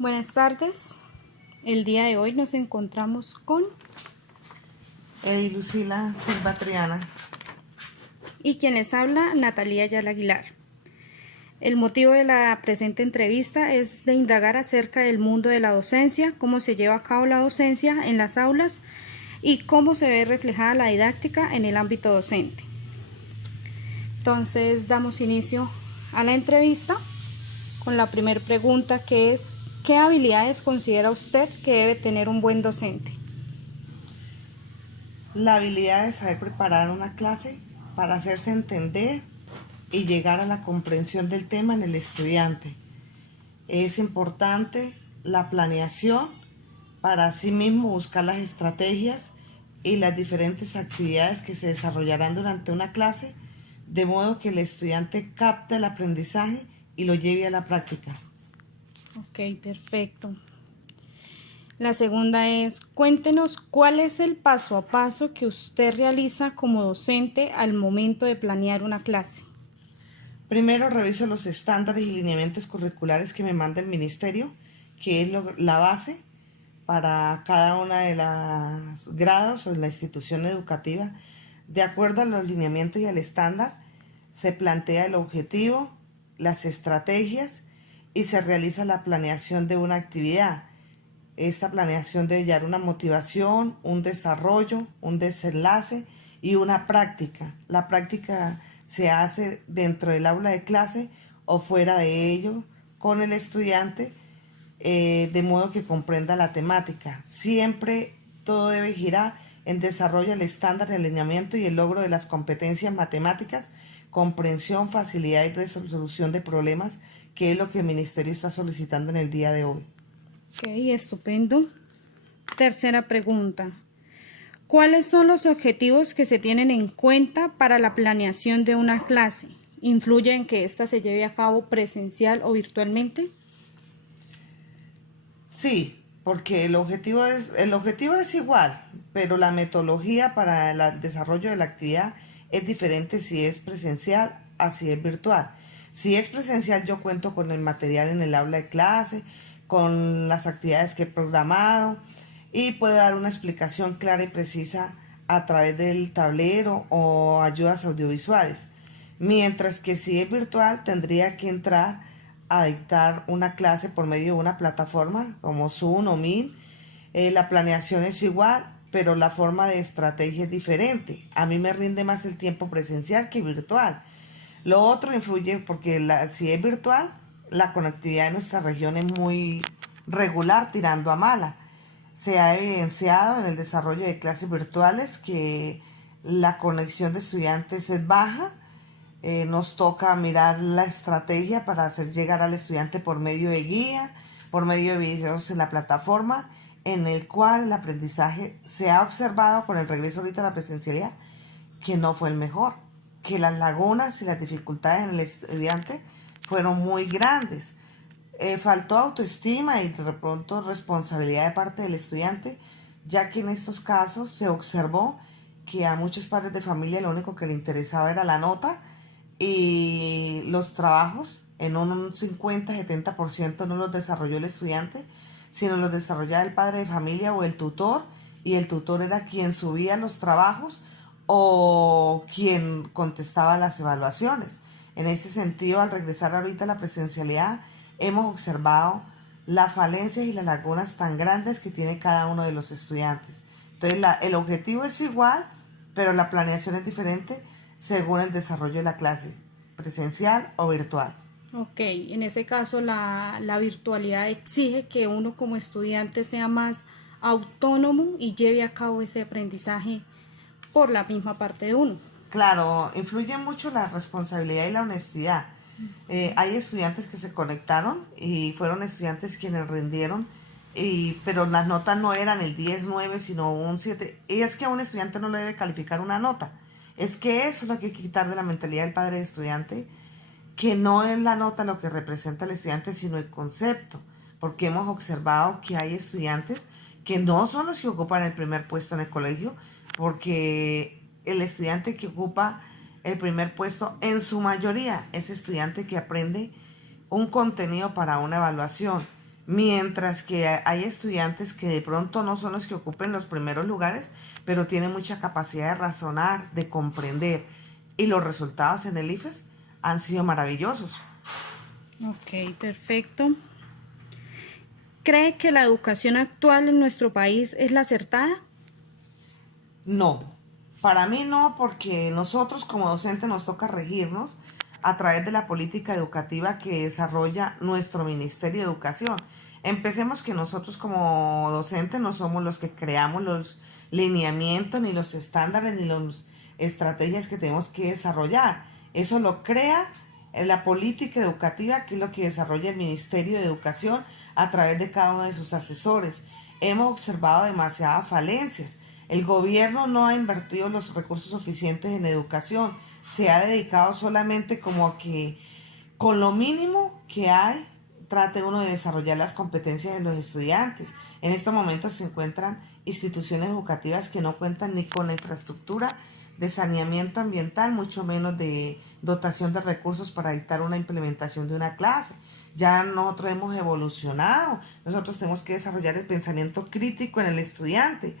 Buenas tardes. El día de hoy nos encontramos con Lucila Silva Triana. y quien les habla, Natalia Ayala Aguilar. El motivo de la presente entrevista es de indagar acerca del mundo de la docencia, cómo se lleva a cabo la docencia en las aulas y cómo se ve reflejada la didáctica en el ámbito docente. Entonces damos inicio a la entrevista con la primera pregunta, que es: ¿qué habilidades considera usted que debe tener un buen docente? La habilidad de saber preparar una clase para hacerse entender y llegar a la comprensión del tema en el estudiante. Es importante la planeación para asimismo buscar las estrategias y las diferentes actividades que se desarrollarán durante una clase, de modo que el estudiante capte el aprendizaje y lo lleve a la práctica. Ok, perfecto. La segunda es: cuéntenos cuál es el paso a paso que usted realiza como docente al momento de planear una clase. Primero reviso los estándares y lineamientos curriculares que me manda el ministerio, que es la base para cada una de los grados o la institución educativa. De acuerdo a los lineamientos y al estándar, se plantea el objetivo, las estrategias y se realiza la planeación de una actividad. Esta planeación debe llevar una motivación, un desarrollo, un desenlace y una práctica. La práctica se hace dentro del aula de clase o fuera de ello con el estudiante, de modo que comprenda la temática. Siempre todo debe girar en desarrollo del estándar, el alineamiento y el logro de las competencias matemáticas, comprensión, facilidad y resolución de problemas, que es lo que el ministerio está solicitando en el día de hoy. Ok, estupendo. Tercera pregunta: ¿cuáles son los objetivos que se tienen en cuenta para la planeación de una clase? ¿Influye en que ésta se lleve a cabo presencial o virtualmente? Sí, porque el objetivo es igual, pero la metodología para el desarrollo de la actividad es diferente si es presencial a si es virtual. Si es presencial, yo cuento con el material en el aula de clase, con las actividades que he programado y puedo dar una explicación clara y precisa a través del tablero o ayudas audiovisuales. Mientras que si es virtual, tendría que entrar a dictar una clase por medio de una plataforma como Zoom o Meet. La planeación es igual, pero la forma de estrategia es diferente. A mí me rinde más el tiempo presencial que virtual. Lo otro influye porque si es virtual, la conectividad de nuestra región es muy regular, tirando a mala. Se ha evidenciado en el desarrollo de clases virtuales que la conexión de estudiantes es baja. Nos toca mirar la estrategia para hacer llegar al estudiante por medio de guía, por medio de videos en la plataforma, en el cual el aprendizaje se ha observado con el regreso ahorita a la presencialidad que no fue el mejor, que las lagunas y las dificultades en el estudiante fueron muy grandes. Faltó autoestima y de pronto responsabilidad de parte del estudiante, ya que en estos casos se observó que a muchos padres de familia lo único que le interesaba era la nota y los trabajos en un 50-70% no los desarrolló el estudiante, sino los desarrollaba el padre de familia o el tutor, y el tutor era quien subía los trabajos o quien contestaba las evaluaciones. En ese sentido, al regresar ahorita a la presencialidad, hemos observado las falencias y las lagunas tan grandes que tiene cada uno de los estudiantes. Entonces, el objetivo es igual, pero la planeación es diferente según el desarrollo de la clase, presencial o virtual. Ok, en ese caso la virtualidad exige que uno como estudiante sea más autónomo y lleve a cabo ese aprendizaje por la misma parte de uno. Claro, influye mucho la responsabilidad y la honestidad. Hay estudiantes que se conectaron y fueron estudiantes quienes rindieron, pero las notas no eran el 10-9, sino un 7. Y es que a un estudiante no le debe calificar una nota. Es que eso es lo que hay que quitar de la mentalidad del padre de estudiante, que no es la nota lo que representa al estudiante, sino el concepto. Porque hemos observado que hay estudiantes que no son los que ocupan el primer puesto en el colegio, porque el estudiante que ocupa el primer puesto en su mayoría es estudiante que aprende un contenido para una evaluación, mientras que hay estudiantes que de pronto no son los que ocupen los primeros lugares, pero tienen mucha capacidad de razonar, de comprender, y los resultados en el IFES han sido maravillosos. Ok, perfecto. ¿Cree que la educación actual en nuestro país es la acertada? No, para mí no, porque nosotros como docentes nos toca regirnos a través de la política educativa que desarrolla nuestro Ministerio de Educación. Empecemos que nosotros como docentes no somos los que creamos los lineamientos, ni los estándares, ni las estrategias que tenemos que desarrollar. Eso lo crea la política educativa, que es lo que desarrolla el Ministerio de Educación a través de cada uno de sus asesores. Hemos observado demasiadas falencias. El gobierno no ha invertido los recursos suficientes en educación. Se ha dedicado solamente como a que con lo mínimo que hay trate uno de desarrollar las competencias de los estudiantes. En estos momentos se encuentran instituciones educativas que no cuentan ni con la infraestructura de saneamiento ambiental, mucho menos de dotación de recursos para dictar una implementación de una clase. Ya nosotros hemos evolucionado, nosotros tenemos que desarrollar el pensamiento crítico en el estudiante.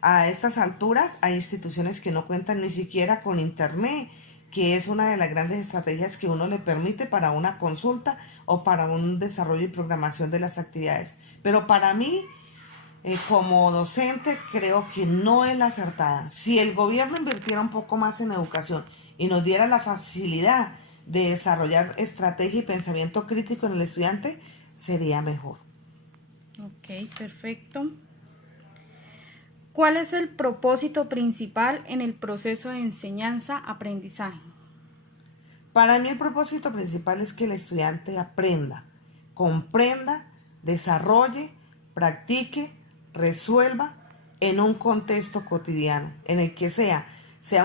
A estas alturas hay instituciones que no cuentan ni siquiera con internet, que es una de las grandes estrategias que uno le permite para una consulta o para un desarrollo y programación de las actividades. Pero para mí, como docente, creo que no es la acertada. Si el gobierno invirtiera un poco más en educación y nos diera la facilidad de desarrollar estrategia y pensamiento crítico en el estudiante, sería mejor. Ok, perfecto. ¿Cuál es el propósito principal en el proceso de enseñanza-aprendizaje? Para mí el propósito principal es que el estudiante aprenda, comprenda, desarrolle, practique, resuelva en un contexto cotidiano, en el que sea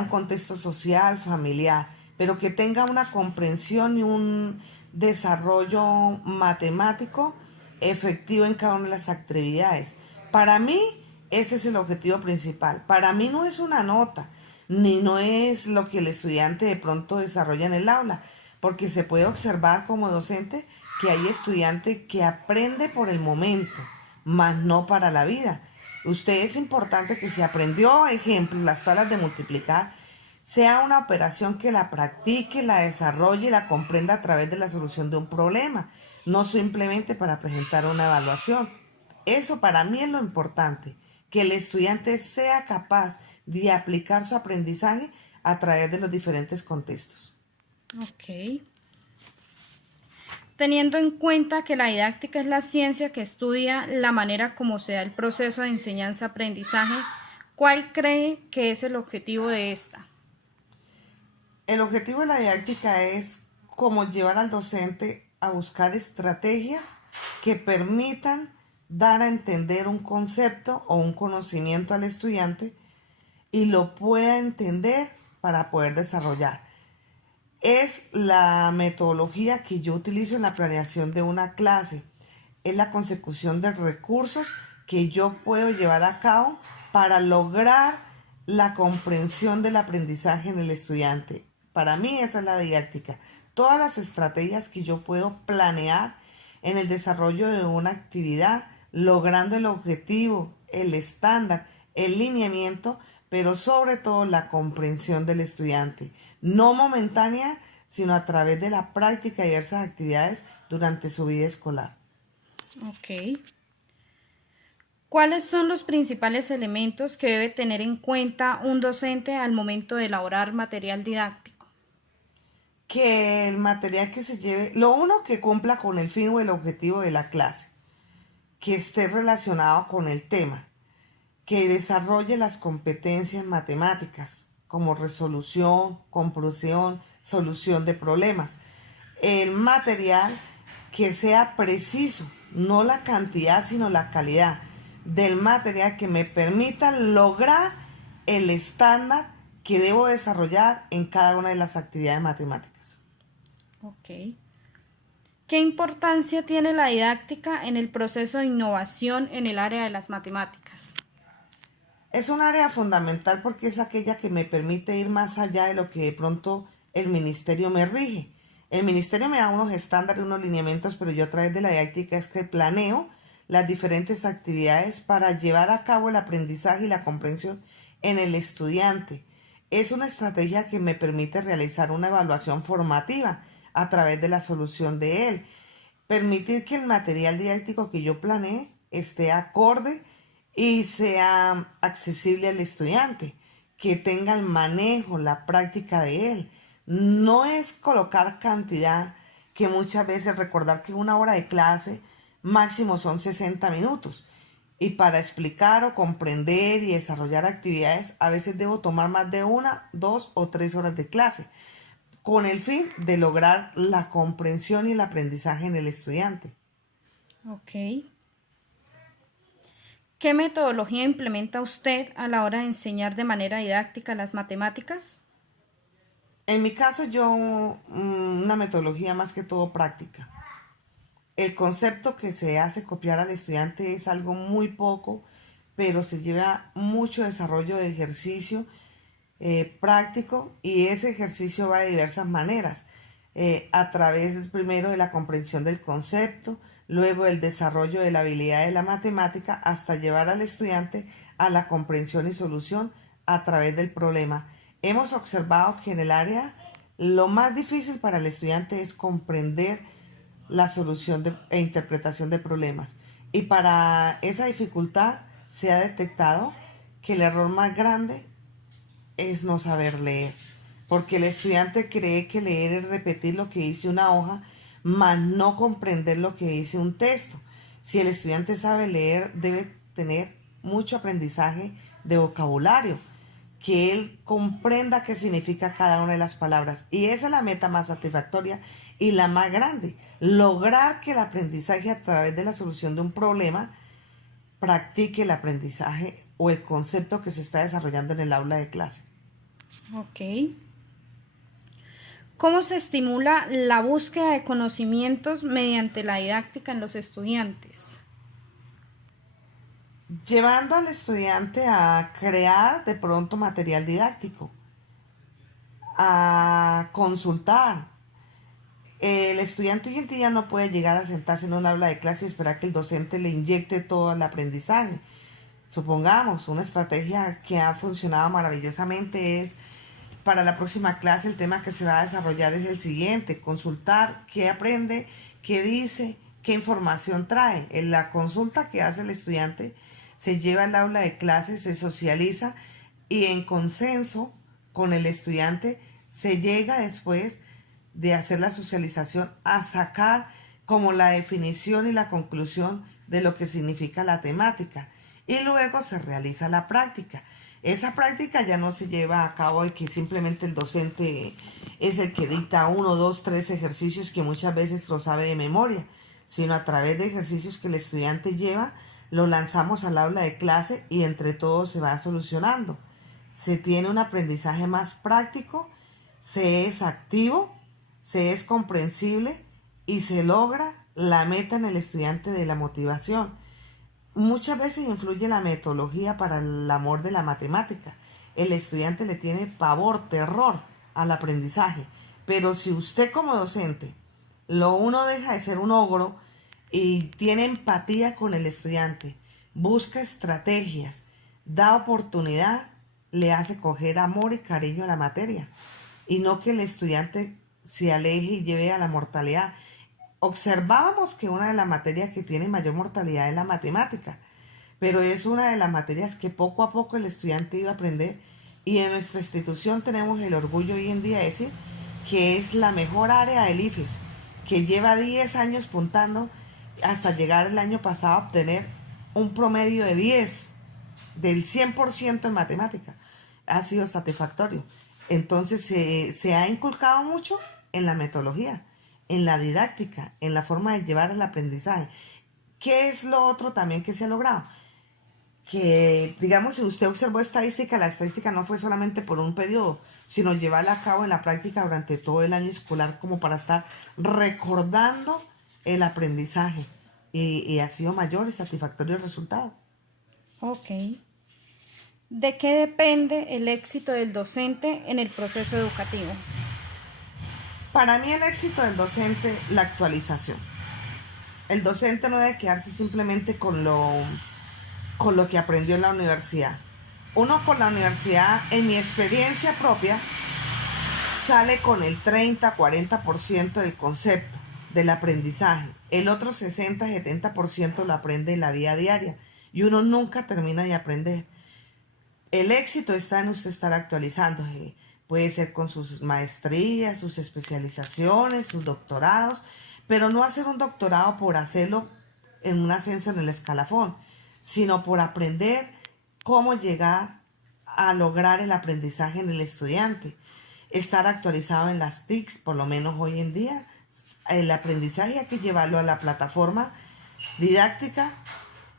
un contexto social, familiar, pero que tenga una comprensión y un desarrollo matemático efectivo en cada una de las actividades. Para mí, ese es el objetivo principal. Para mí no es una nota, ni no es lo que el estudiante de pronto desarrolla en el aula, porque se puede observar como docente que hay estudiante que aprende por el momento, más no para la vida. Usted es importante que si aprendió, ejemplo, las tablas de multiplicar, sea una operación que la practique, la desarrolle y la comprenda a través de la solución de un problema, no simplemente para presentar una evaluación. Eso para mí es lo importante, que el estudiante sea capaz de aplicar su aprendizaje a través de los diferentes contextos. Ok. Teniendo en cuenta que la didáctica es la ciencia que estudia la manera como se da el proceso de enseñanza-aprendizaje, ¿cuál cree que es el objetivo de esta? El objetivo de la didáctica es como llevar al docente a buscar estrategias que permitan dar a entender un concepto o un conocimiento al estudiante y lo pueda entender para poder desarrollar. Es la metodología que yo utilizo en la planeación de una clase. Es la consecución de recursos que yo puedo llevar a cabo para lograr la comprensión del aprendizaje en el estudiante. Para mí esa es la didáctica. Todas las estrategias que yo puedo planear en el desarrollo de una actividad, logrando el objetivo, el estándar, el lineamiento, pero sobre todo la comprensión del estudiante, no momentánea, sino a través de la práctica de diversas actividades durante su vida escolar. Ok. ¿Cuáles son los principales elementos que debe tener en cuenta un docente al momento de elaborar material didáctico? Que el material que se lleve, lo uno, que cumpla con el fin o el objetivo de la clase, que esté relacionado con el tema, que desarrolle las competencias matemáticas como resolución, comprensión, solución de problemas. El material que sea preciso, no la cantidad sino la calidad del material, que me permita lograr el estándar que debo desarrollar en cada una de las actividades matemáticas. Ok. ¿Qué importancia tiene la didáctica en el proceso de innovación en el área de las matemáticas? Es un área fundamental porque es aquella que me permite ir más allá de lo que de pronto el ministerio me rige. El ministerio me da unos estándares, unos lineamientos, pero yo a través de la didáctica es que planeo las diferentes actividades para llevar a cabo el aprendizaje y la comprensión en el estudiante. Es una estrategia que me permite realizar una evaluación formativa a través de la solución de él. Permitir que el material didáctico que yo planeé esté acorde y sea accesible al estudiante, que tenga el manejo, la práctica de él. No es colocar cantidad, que muchas veces recordar que una hora de clase máximo son 60 minutos. Y para explicar o comprender y desarrollar actividades, a veces debo tomar más de 1, 2 o 3 horas de clase, con el fin de lograr la comprensión y el aprendizaje en el estudiante. Ok. ¿Qué metodología implementa usted a la hora de enseñar de manera didáctica las matemáticas? En mi caso, una metodología más que todo práctica. El concepto que se hace copiar al estudiante es algo muy poco, pero se lleva mucho desarrollo de ejercicio práctico, y ese ejercicio va de diversas maneras, a través primero de la comprensión del concepto, luego el desarrollo de la habilidad de la matemática, hasta llevar al estudiante a la comprensión y solución a través del problema. Hemos observado que en el área lo más difícil para el estudiante es comprender la solución e interpretación de problemas. Y para esa dificultad se ha detectado que el error más grande es no saber leer, porque el estudiante cree que leer es repetir lo que dice una hoja, mas no comprender lo que dice un texto. Si el estudiante sabe leer, debe tener mucho aprendizaje de vocabulario, que él comprenda qué significa cada una de las palabras. Y esa es la meta más satisfactoria y la más grande, lograr que el aprendizaje a través de la solución de un problema practique el aprendizaje o el concepto que se está desarrollando en el aula de clase. Ok. ¿Cómo se estimula la búsqueda de conocimientos mediante la didáctica en los estudiantes? Llevando al estudiante a crear de pronto material didáctico, a consultar. El estudiante hoy en día no puede llegar a sentarse en un aula de clase y esperar que el docente le inyecte todo el aprendizaje. Supongamos, una estrategia que ha funcionado maravillosamente es: para la próxima clase el tema que se va a desarrollar es el siguiente: consultar qué aprende, qué dice, qué información trae. En la consulta que hace el estudiante se lleva al aula de clase, se socializa, y en consenso con el estudiante se llega, después de hacer la socialización, a sacar como la definición y la conclusión de lo que significa la temática, y luego se realiza la práctica. Esa práctica ya no se lleva a cabo y que simplemente el docente es el que dicta 1, 2, 3 ejercicios que muchas veces lo sabe de memoria, sino a través de ejercicios que el estudiante lleva, lo lanzamos al aula de clase y entre todos se va solucionando. Se tiene un aprendizaje más práctico, se es activo, se es comprensible y se logra la meta en el estudiante de la motivación. Muchas veces influye la metodología para el amor de la matemática. El estudiante le tiene pavor, terror al aprendizaje. Pero si usted como docente lo uno deja de ser un ogro y tiene empatía con el estudiante, busca estrategias, da oportunidad, le hace coger amor y cariño a la materia. Y no que el estudiante se aleje y lleve a la mortalidad. Observábamos que una de las materias que tiene mayor mortalidad es la matemática, pero es una de las materias que poco a poco el estudiante iba a aprender, y en nuestra institución tenemos el orgullo hoy en día de decir que es la mejor área del IFES, que lleva 10 años puntando hasta llegar el año pasado a obtener un promedio de 10 del 100% en matemática. Ha sido satisfactorio. Entonces se ha inculcado mucho en la metodología, en la didáctica, en la forma de llevar el aprendizaje. ¿Qué es lo otro también que se ha logrado? Que, digamos, si usted observó estadística, la estadística no fue solamente por un periodo, sino llevarla a cabo en la práctica durante todo el año escolar, como para estar recordando el aprendizaje. Y ha sido mayor y satisfactorio el resultado. Ok. ¿De qué depende el éxito del docente en el proceso educativo? Para mí el éxito del docente, la actualización. El docente no debe quedarse simplemente con lo que aprendió en la universidad. Uno con la universidad, en mi experiencia propia, sale con el 30-40% del concepto, del aprendizaje. El otro 60-70% lo aprende en la vida diaria y uno nunca termina de aprender. El éxito está en usted estar actualizándose. Puede ser con sus maestrías, sus especializaciones, sus doctorados, pero no hacer un doctorado por hacerlo en un ascenso en el escalafón, sino por aprender cómo llegar a lograr el aprendizaje en el estudiante. Estar actualizado en las TICs, por lo menos hoy en día, el aprendizaje hay que llevarlo a la plataforma didáctica,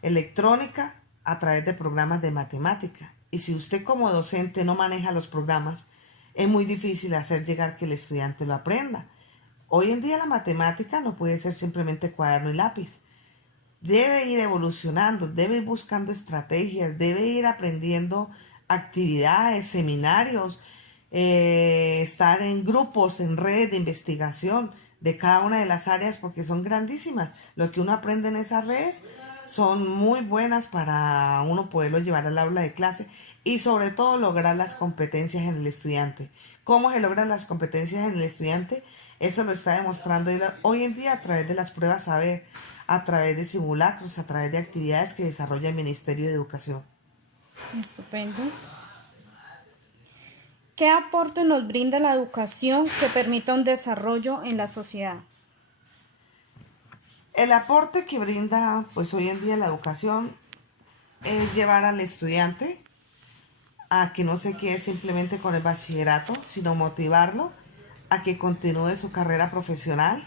electrónica, a través de programas de matemática. Y si usted como docente no maneja los programas, es muy difícil hacer llegar que el estudiante lo aprenda. Hoy en día la matemática no puede ser simplemente cuaderno y lápiz. Debe ir evolucionando, debe ir buscando estrategias, debe ir aprendiendo actividades, seminarios, estar en grupos, en redes de investigación de cada una de las áreas porque son grandísimas. Lo que uno aprende en esas redes son muy buenas para uno poderlo llevar al aula de clase y sobre todo lograr las competencias en el estudiante. ¿Cómo se logran las competencias en el estudiante? Eso lo está demostrando hoy en día a través de las pruebas saber, a través de simulacros, a través de actividades que desarrolla el Ministerio de Educación. Estupendo. ¿Qué aporte nos brinda la educación que permita un desarrollo en la sociedad? El aporte que brinda pues hoy en día la educación es llevar al estudiante a que no se quede simplemente con el bachillerato, sino motivarlo a que continúe su carrera profesional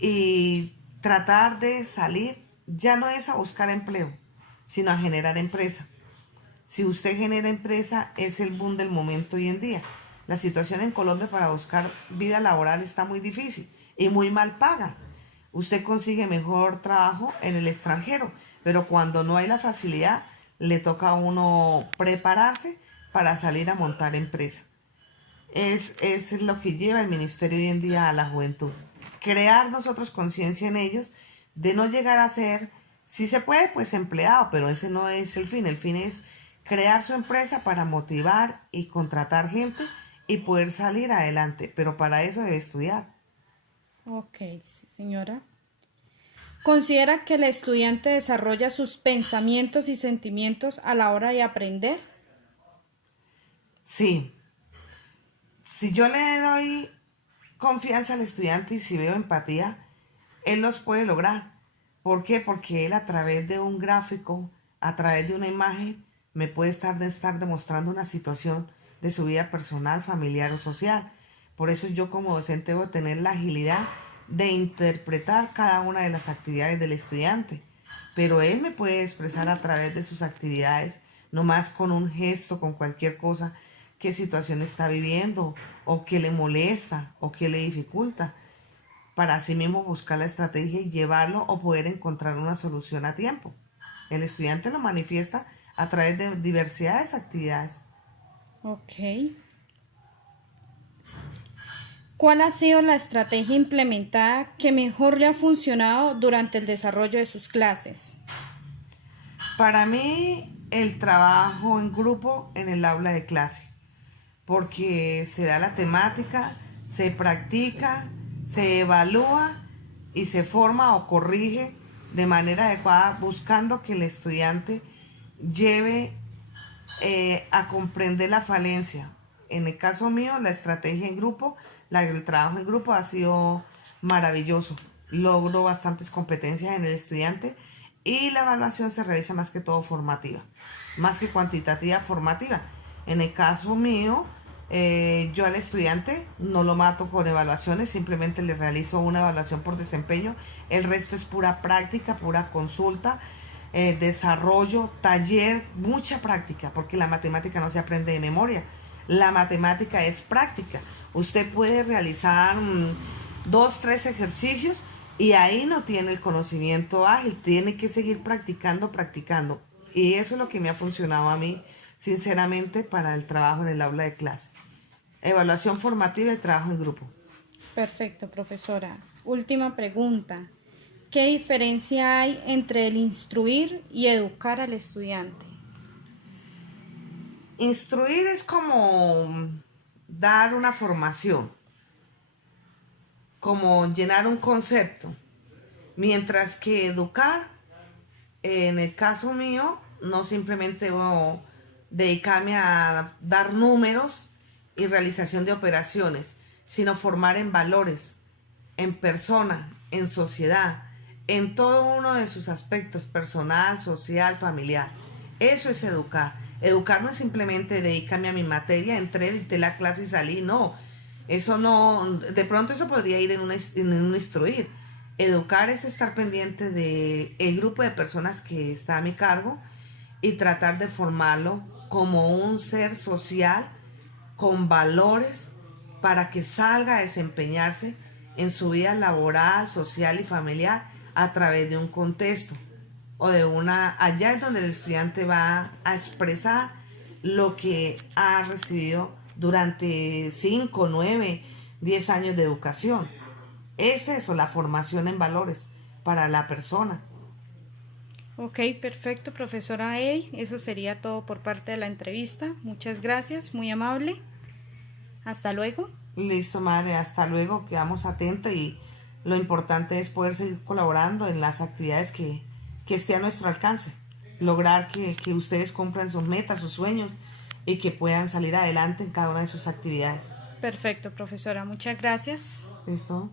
y tratar de salir, ya no es a buscar empleo, sino a generar empresa. Si usted genera empresa, es el boom del momento hoy en día. La situación en Colombia para buscar vida laboral está muy difícil y muy mal paga. Usted consigue mejor trabajo en el extranjero, pero cuando no hay la facilidad, le toca a uno prepararse para salir a montar empresa. Es lo que lleva el ministerio hoy en día a la juventud. Crear nosotros conciencia en ellos de no llegar a ser, si se puede, pues empleado, pero ese no es el fin. El fin es crear su empresa para motivar y contratar gente y poder salir adelante, pero para eso debe estudiar. Ok, sí, señora. ¿Considera que el estudiante desarrolla sus pensamientos y sentimientos a la hora de aprender? Sí, si yo le doy confianza al estudiante y si veo empatía, él los puede lograr. ¿Por qué? Porque él a través de un gráfico, a través de una imagen, me puede estar demostrando una situación de su vida personal, familiar o social. Por eso yo como docente debo tener la agilidad de interpretar cada una de las actividades del estudiante. Pero él me puede expresar a través de sus actividades, nomás con un gesto, con cualquier cosa, qué situación está viviendo, o qué le molesta, o qué le dificulta, para así mismo buscar la estrategia y llevarlo o poder encontrar una solución a tiempo. El estudiante lo manifiesta a través de diversidades actividades. Ok. ¿Cuál ha sido la estrategia implementada que mejor le ha funcionado durante el desarrollo de sus clases? Para mí, el trabajo en grupo en el aula de clase, porque se da la temática, se practica, se evalúa y se forma o corrige de manera adecuada, buscando que el estudiante lleve a comprender la falencia. En el caso mío, la estrategia en grupo, el trabajo en grupo ha sido maravilloso. Logro bastantes competencias en el estudiante y la evaluación se realiza más que todo formativa, más que cuantitativa, formativa. En el caso mío, yo al estudiante no lo mato con evaluaciones, simplemente le realizo una evaluación por desempeño. El resto es pura práctica, pura consulta, desarrollo, taller, mucha práctica, porque la matemática no se aprende de memoria. La matemática es práctica. Usted puede realizar 2, 3 ejercicios y ahí no tiene el conocimiento ágil, tiene que seguir practicando, practicando. Y eso es lo que me ha funcionado a mí, sinceramente, para el trabajo en el aula de clase. Evaluación formativa y trabajo en grupo. Perfecto, profesora. Última pregunta. ¿Qué diferencia hay entre el instruir y educar al estudiante? Instruir es como dar una formación, como llenar un concepto, mientras que educar, en el caso mío, no simplemente debo dedicarme a dar números y realización de operaciones, sino formar en valores, en persona, en sociedad, en todo uno de sus aspectos, personal, social, familiar. Eso es educar. Educar no es simplemente dedicarme a mi materia, entré, dicté la clase y salí, no. Eso no, de pronto eso podría ir en un instruir. Educar es estar pendiente de el grupo de personas que está a mi cargo y tratar de formarlo como un ser social con valores para que salga a desempeñarse en su vida laboral, social y familiar a través de un contexto o de una, allá es donde el estudiante va a expresar lo que ha recibido durante 5, 9, 10 años de educación. Es eso, la formación en valores para la persona. Ok, perfecto, profesora Eddy. Eso sería todo por parte de la entrevista. Muchas gracias, muy amable. Hasta luego. Listo, madre, hasta luego, quedamos atentos y lo importante es poder seguir colaborando en las actividades que esté a nuestro alcance, lograr que ustedes cumplan sus metas, sus sueños y que puedan salir adelante en cada una de sus actividades. Perfecto, profesora. Muchas gracias. ¿Listo?